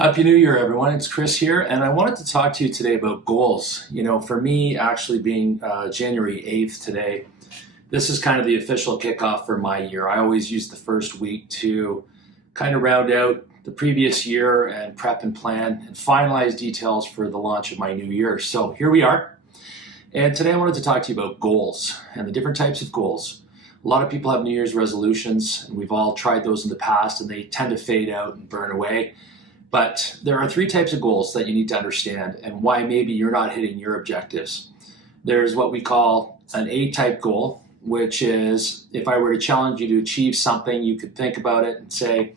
Happy New Year, everyone. It's Chris here, and I wanted to talk to you today about goals. For me, actually being January 8th today, this is kind of the official kickoff for my year. I always use the first week to kind of round out the previous year and prep and plan and finalize details for the launch of my new year. So here we are. And today I wanted to talk to you about goals and the different types of goals. A lot of people have New Year's resolutions, and we've all tried those in the past, and they tend to fade out and burn away. But there are three types of goals that you need to understand and why maybe you're not hitting your objectives. There's what we call an A-type goal, which is if I were to challenge you to achieve something, you could think about it and say,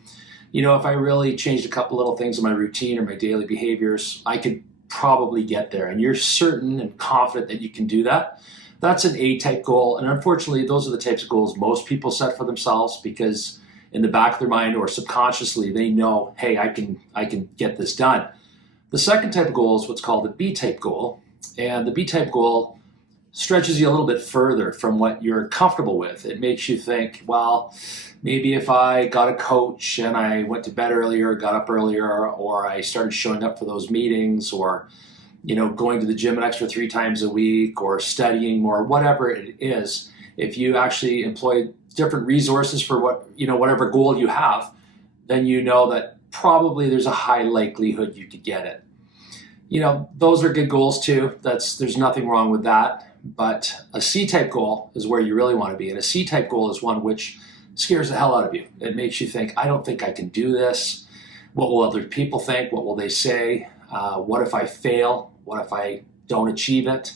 if I really changed a couple little things in my routine or my daily behaviors, I could probably get there. And you're certain and confident that you can do that. That's an A-type goal. And unfortunately, those are the types of goals most people set for themselves because in the back of their mind or subconsciously, they know, hey, I can get this done. The second type of goal is what's called a B-type goal. And the B-type goal stretches you a little bit further from what you're comfortable with. It makes you think, well, maybe if I got a coach and I went to bed earlier, got up earlier, or I started showing up for those meetings, or going to the gym an extra 3 times a week, or studying more, whatever it is, if you actually employ different resources for whatever goal you have, then you know that probably there's a high likelihood you could get it. Those are good goals too. There's nothing wrong with that. But a C-type goal is where you really want to be. And a C-type goal is one which scares the hell out of you. It makes you think, I don't think I can do this. What will other people think? What will they say? What if I fail? What if I don't achieve it?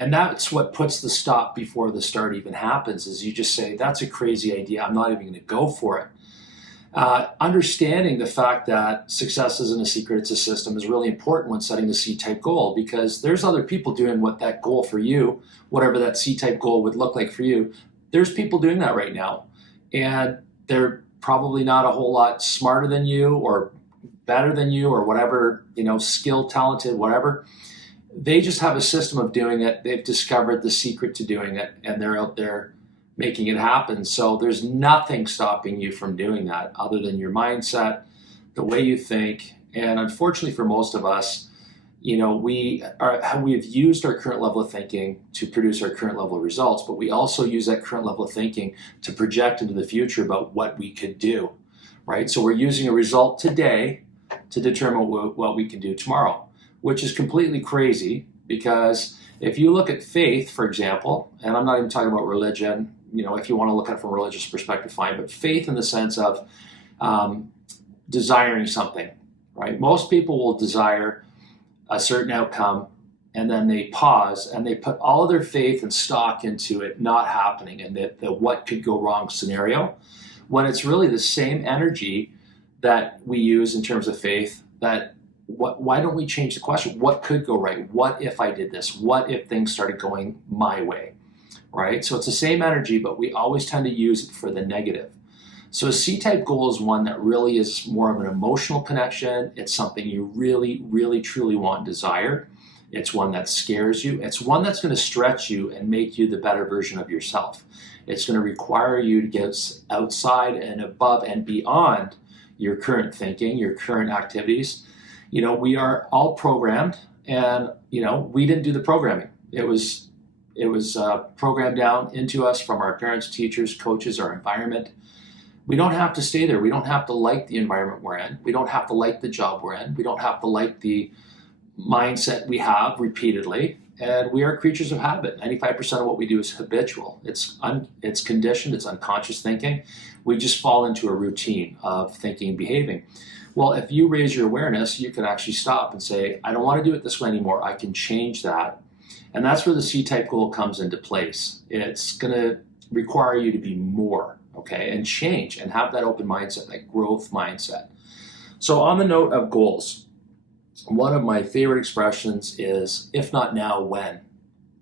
And that's what puts the stop before the start even happens, is you just say, that's a crazy idea. I'm not even going to go for it. Understanding the fact that success isn't a secret, it's a system, is really important when setting the C-type goal, because there's other people doing what that goal for you, whatever that C-type goal would look like for you. There's people doing that right now. And they're probably not a whole lot smarter than you or better than you or whatever, skilled, talented, whatever. They just have a system of doing it. They've discovered the secret to doing it, and they're out there making it happen. So there's nothing stopping you from doing that other than your mindset, the way you think. And unfortunately for most of us, we have used our current level of thinking to produce our current level of results, but we also use that current level of thinking to project into the future about what we could do, right? So we're using a result today to determine what we can do tomorrow, which is completely crazy, because if you look at faith, for example, and I'm not even talking about religion, if you want to look at it from a religious perspective, fine, but faith in the sense of desiring something, right? Most people will desire a certain outcome, and then they pause and they put all of their faith and stock into it not happening and the what could go wrong scenario, when it's really the same energy that we use in terms of faith. Why don't we change the question? What could go right? What if I did this? What if things started going my way, right? So it's the same energy, but we always tend to use it for the negative. So a C-type goal is one that really is more of an emotional connection. It's something you really, really, truly want and desire. It's one that scares you. It's one that's going to stretch you and make you the better version of yourself. It's going to require you to get outside and above and beyond your current thinking, your current activities. We are all programmed, and we didn't do the programming. It was programmed down into us from our parents, teachers, coaches, our environment. We don't have to stay there. We don't have to like the environment we're in. We don't have to like the job we're in. We don't have to like the mindset we have repeatedly. And we are creatures of habit. 95% of what we do is habitual. It's conditioned. It's unconscious thinking. We just fall into a routine of thinking and behaving. Well, if you raise your awareness, you can actually stop and say, I don't want to do it this way anymore. I can change that. And that's where the C-type goal comes into place. It's going to require you to be more, okay, and change and have that open mindset, that growth mindset. So on the note of goals, one of my favorite expressions is, if not now, when?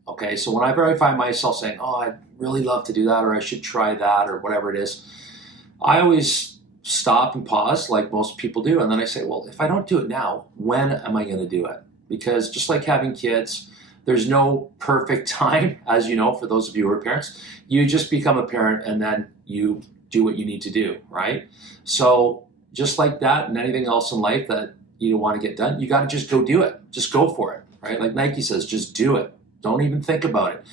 Okay, so whenever I find myself saying, oh, I'd really love to do that, or I should try that, or whatever it is, I always stop and pause like most people do. And then I say, well, if I don't do it now, when am I going to do it? Because just like having kids, there's no perfect time, as you know, for those of you who are parents. You just become a parent and then you do what you need to do, right? So just like that and anything else in life that you want to get done, you got to just go do it. Just go for it, right? Like Nike says, just do it. Don't even think about it.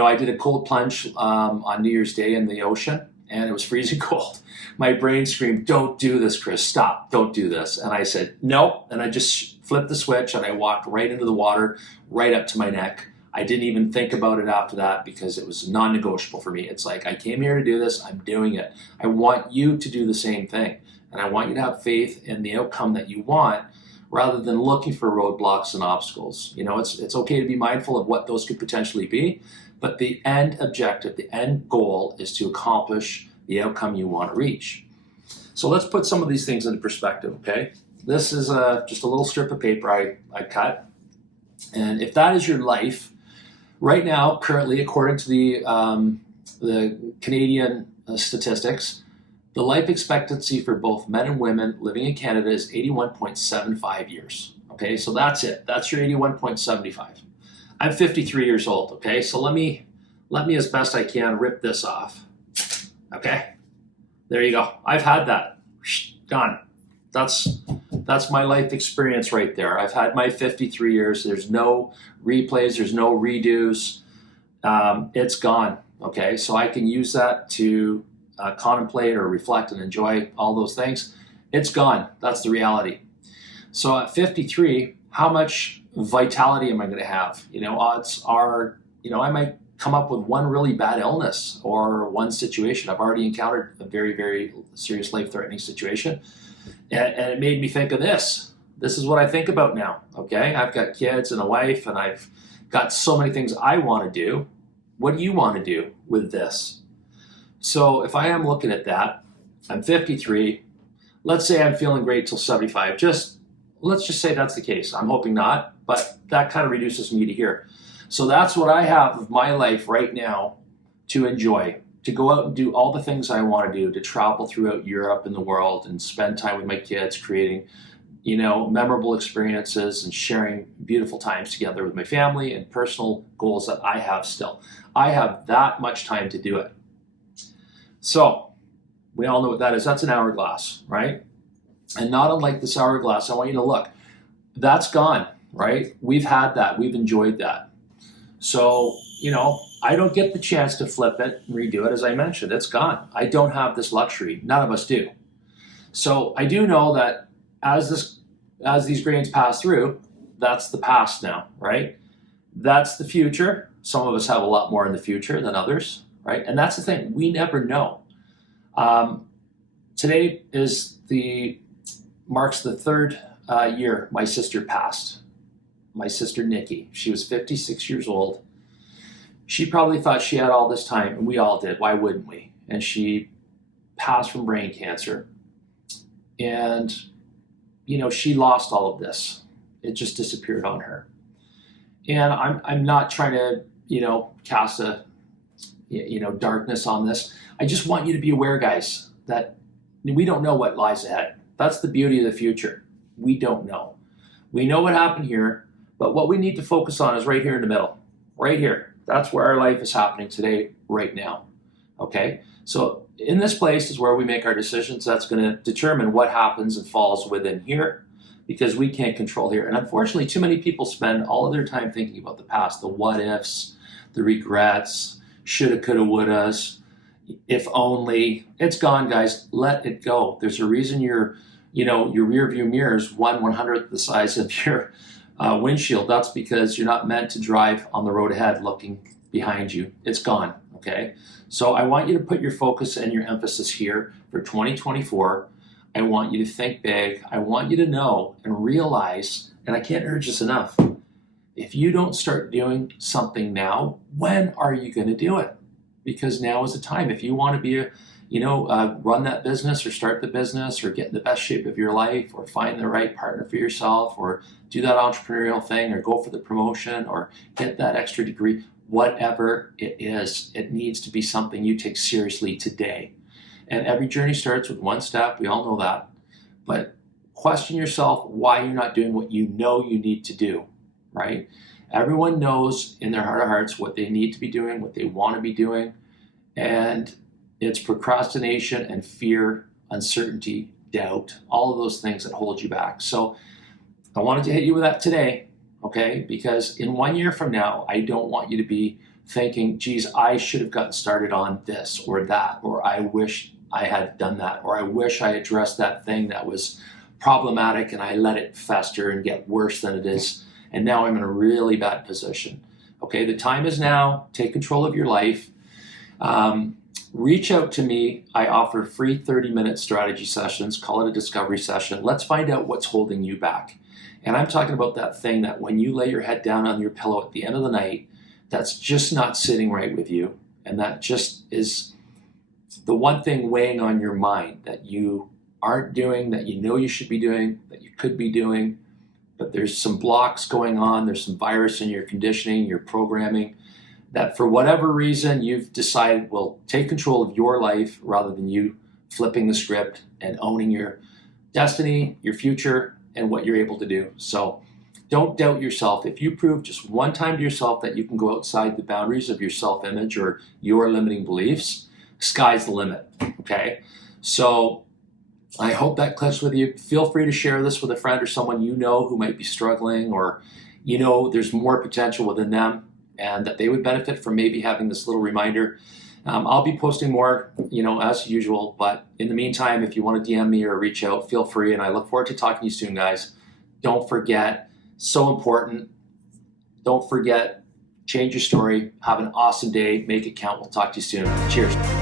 I did a cold plunge on New Year's Day in the ocean, and it was freezing cold. My brain screamed, "Don't do this, Chris. Stop. Don't do this." And I said, "No." And I just flipped the switch, and I walked right into the water, right up to my neck. I didn't even think about it after that because it was non-negotiable for me. It's like, I came here to do this. I'm doing it. I want you to do the same thing. And I want you to have faith in the outcome that you want rather than looking for roadblocks and obstacles. It's okay to be mindful of what those could potentially be, but the end objective, the end goal is to accomplish the outcome you want to reach. So let's put some of these things into perspective, okay? This is just a little strip of paper I cut. And if that is your life, right now, currently, according to the Canadian statistics, the life expectancy for both men and women living in Canada is 81.75 years. Okay, so that's it. That's your 81.75. I'm 53 years old. Okay, so let me as best I can rip this off. Okay, there you go. I've had that. Gone. That's my life experience right there. I've had my 53 years. There's no replays. There's no redos. It's gone. Okay, so I can use that to contemplate or reflect and enjoy all those things. It's gone. That's the reality. So at 53, how much vitality am I going to have? Odds are, I might come up with one really bad illness or one situation. I've already encountered a very, very serious life-threatening situation. And it made me think of this. This is what I think about now, okay? I've got kids and a wife, and I've got so many things I want to do. What do you want to do with this? So if I am looking at that, I'm 53. Let's say I'm feeling great till 75. Let's just say that's the case. I'm hoping not, but that kind of reduces me to here. So that's what I have of my life right now to enjoy, to go out and do all the things I want to do, to travel throughout Europe and the world and spend time with my kids, creating, memorable experiences and sharing beautiful times together with my family and personal goals that I have still. I have that much time to do it. So we all know what that is. That's an hourglass, right? And not unlike this hourglass, I want you to look. That's gone, right? We've had that. We've enjoyed that. So, I don't get the chance to flip it and redo it. As I mentioned, it's gone. I don't have this luxury. None of us do. So I do know that as these grains pass through, that's the past now, right? That's the future. Some of us have a lot more in the future than others, right? And that's the thing. We never know. Today marks the third year my sister passed. My sister Nikki. She was 56 years old. She probably thought she had all this time, and we all did. Why wouldn't we? And she passed from brain cancer. And, she lost all of this. It just disappeared on her. And I'm not trying to, cast a, darkness on this. I just want you to be aware, guys, that we don't know what lies ahead. That's the beauty of the future. We don't know. We know what happened here, but what we need to focus on is right here in the middle, right here. That's where our life is happening today, right now. Okay? So in this place is where we make our decisions. That's going to determine what happens and falls within here, because we can't control here. And unfortunately, too many people spend all of their time thinking about the past, the what ifs, the regrets, shoulda, coulda, wouldas, if only. It's gone, guys. Let it go. There's a reason your rear view mirror is 1/100th the size of your windshield. That's because you're not meant to drive on the road ahead looking behind you. It's gone, okay? So I want you to put your focus and your emphasis here for 2024. I want you to think big. I want you to know and realize, and I can't urge this enough, if you don't start doing something now, when are you going to do it? Because now is the time. If you want to be run that business or start the business or get in the best shape of your life or find the right partner for yourself or do that entrepreneurial thing or go for the promotion or get that extra degree, whatever it is, it needs to be something you take seriously today. And every journey starts with one step. We all know that. But question yourself why you're not doing what you know you need to do, right? Everyone knows in their heart of hearts what they need to be doing, what they want to be doing. And it's procrastination and fear, uncertainty doubt, all of those things that hold you back. So I wanted to hit you with that today, okay? Because in 1 year from now, I don't want you to be thinking, geez, I should have gotten started on this or that, or I wish I had done that, or I wish I addressed that thing that was problematic and I let it fester and get worse than it is, and now I'm in a really bad position. Okay, the time is now. Take control of your life. Reach out to me. I offer free 30-minute strategy sessions. Call it a discovery session. Let's find out what's holding you back. And I'm talking about that thing that when you lay your head down on your pillow at the end of the night, that's just not sitting right with you. And that just is the one thing weighing on your mind that you aren't doing, that you know you should be doing, that you could be doing, but there's some blocks going on. There's some virus in your conditioning, your programming, that for whatever reason you've decided will take control of your life rather than you flipping the script and owning your destiny, your future, and what you're able to do. So don't doubt yourself. If you prove just one time to yourself that you can go outside the boundaries of your self-image or your limiting beliefs, sky's the limit, okay? So I hope that clicks with you. Feel free to share this with a friend or someone you know who might be struggling, or you know there's more potential within them and that they would benefit from maybe having this little reminder. I'll be posting more, as usual, but in the meantime, if you want to DM me or reach out, feel free, and I look forward to talking to you soon, guys. Don't forget, so important, don't forget, change your story, have an awesome day, make it count. We'll talk to you soon. Cheers.